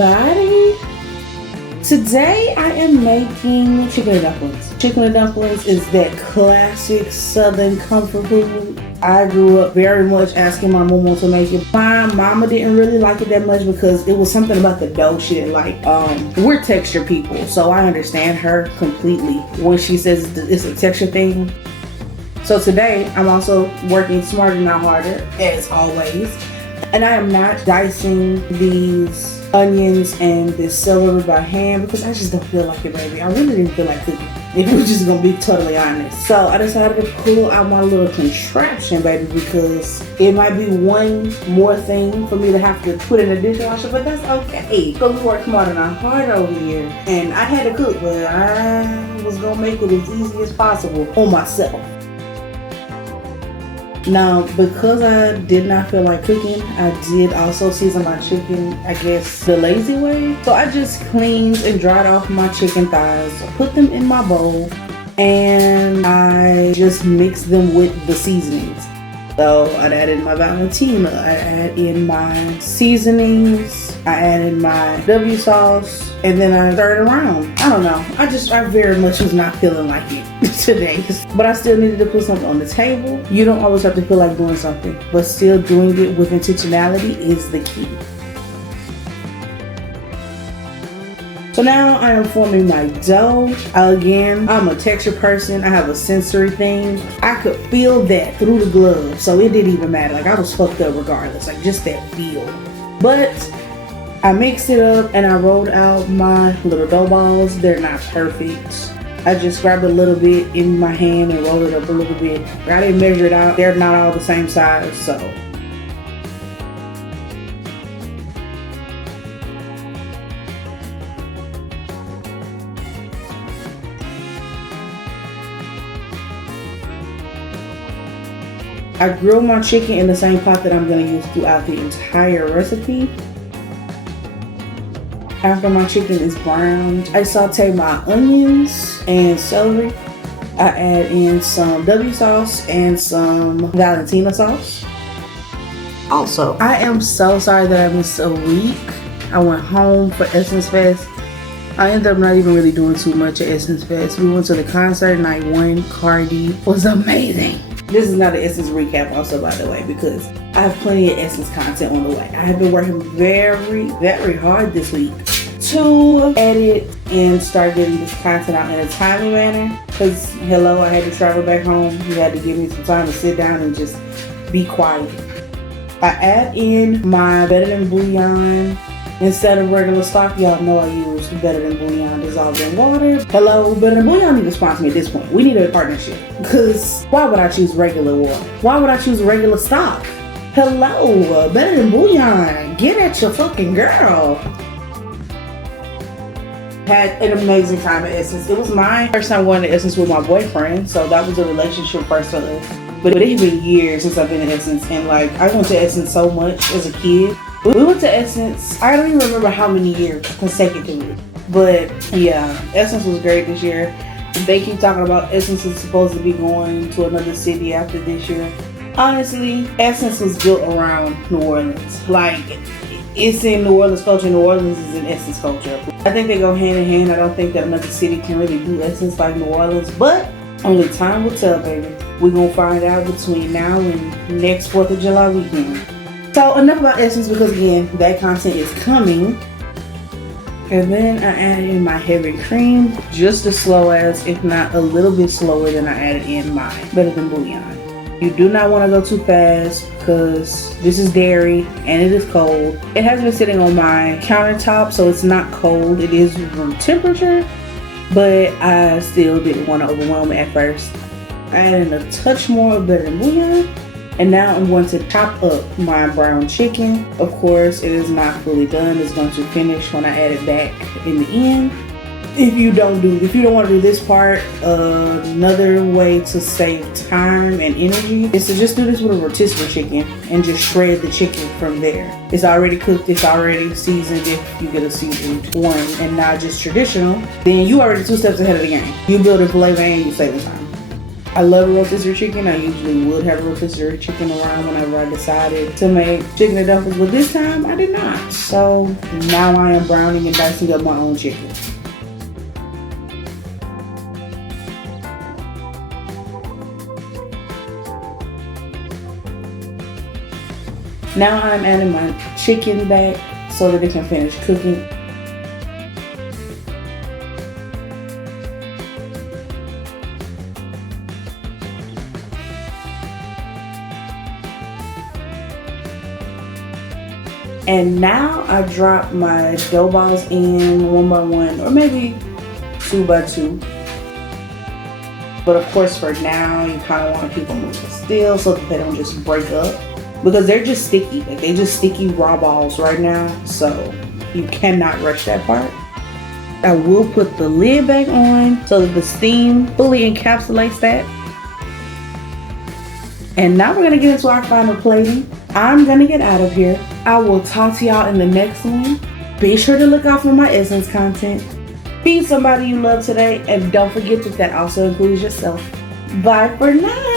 everybody. Today I am making chicken and dumplings. Chicken and dumplings is that classic southern comfort food. I grew up very much asking my mama to make it. My mama didn't really like it that much because it was something about the dough she didn't like. We're texture people, so I understand her completely when she says it's a texture thing. So today I'm also working smarter, not harder, as always. And I am not dicing these onions and this celery by hand because I just don't feel like it, baby. I really didn't feel like cooking, if we're just gonna be totally honest. So I decided to pull out my little contraption, baby, because it might be one more thing for me to have to put in the dishwasher, but that's okay. Because we work smarter, not harder over here. And I had to cook, but I was gonna make it as easy as possible on myself. Now, because I did not feel like cooking, I did also season my chicken, I guess, the lazy way. So I just cleaned and dried off my chicken thighs, put them in my bowl, and I just mixed them with the seasonings. So I added my Valentina, I added in my seasonings, I added my W sauce, and then I stirred around. I don't know, I very much was not feeling like it today. But I still needed to put something on the table. You don't always have to feel like doing something, but still doing it with intentionality is the key. So now I am forming my dough. Again, I'm a texture person. I have a sensory thing. I could feel that through the glove, so it didn't even matter. Like, I was fucked up regardless, like just that feel. But I mixed it up and I rolled out my little dough balls. They're not perfect. I just grabbed a little bit in my hand and rolled it up a little bit. I didn't measure it out. They're not all the same size, so. I grilled my chicken in the same pot that I'm going to use throughout the entire recipe. After my chicken is browned, I saute my onions and celery. I add in some W sauce and some Valentina sauce. Also, I am so sorry that I missed a week. I went home for Essence Fest. I ended up not even really doing too much at Essence Fest. We went to the concert night one. Cardi was amazing. This is not an Essence recap also, by the way, because I have plenty of Essence content on the way. I have been working very, very hard this week to edit and start getting this content out in a timely manner. Because, hello, I had to travel back home. You had to give me some time to sit down and just be quiet. I add in my Better Than Bouillon. Instead of regular stock, y'all know I use Better Than Bouillon dissolved in water. Hello, Better Than Bouillon need to sponsor me at this point. We need a partnership. Because why would I choose regular water? Why would I choose regular stock? Hello, Better Than Bouillon. Get at your fucking girl. Had an amazing time at Essence. It was my first time going to Essence with my boyfriend. So that was a relationship first for us. But it had been years since I've been to Essence. And like, I went to Essence so much as a kid. We went to Essence, I don't even remember how many years consecutively. But yeah, Essence was great this year. They keep talking about Essence is supposed to be going to another city after this year. Honestly, Essence was built around New Orleans. Like, it's in New Orleans culture. New Orleans is in Essence culture. I think they go hand in hand. I don't think that another city can really do Essence like New Orleans. But only time will tell, baby. We're going to find out between now and next 4th of July weekend. So enough about Essence because again, that content is coming. And then I added in my heavy cream, just as slow as, if not a little bit slower than I added in my Better Than Bouillon. You do not want to go too fast because this is dairy and it is cold. It has been sitting on my countertop, so it's not cold. It is room temperature, but I still didn't want to overwhelm it at first. I added a touch more of Better Than Bouillon. And now I'm going to chop up my brown chicken. Of course, it is not fully done. It's going to finish when I add it back in the end. If you don't want to do this part, another way to save time and energy is to just do this with a rotisserie chicken and just shred the chicken from there. It's already cooked, it's already seasoned if you get a seasoned one and not just traditional. Then you already 2 steps ahead of the game. You build a flavor and you save time. I love rotisserie chicken. I usually would have rotisserie chicken around whenever I decided to make chicken and dumplings, but this time I did not. So now I am browning and dicing up my own chicken. Now I'm adding my chicken back so that it can finish cooking. And now I drop my dough balls in one by one, or maybe two by two. But of course for now, you kind of want to keep them moving still so that they don't just break up. Because they're just sticky, like they just sticky raw balls right now. So you cannot rush that part. I will put the lid back on so that the steam fully encapsulates that. And now we're gonna get into our final plating. I'm gonna get out of here. I will talk to y'all in the next one. Be sure to look out for my essence content. Feed somebody you love today, and don't forget that also includes yourself. Bye for now.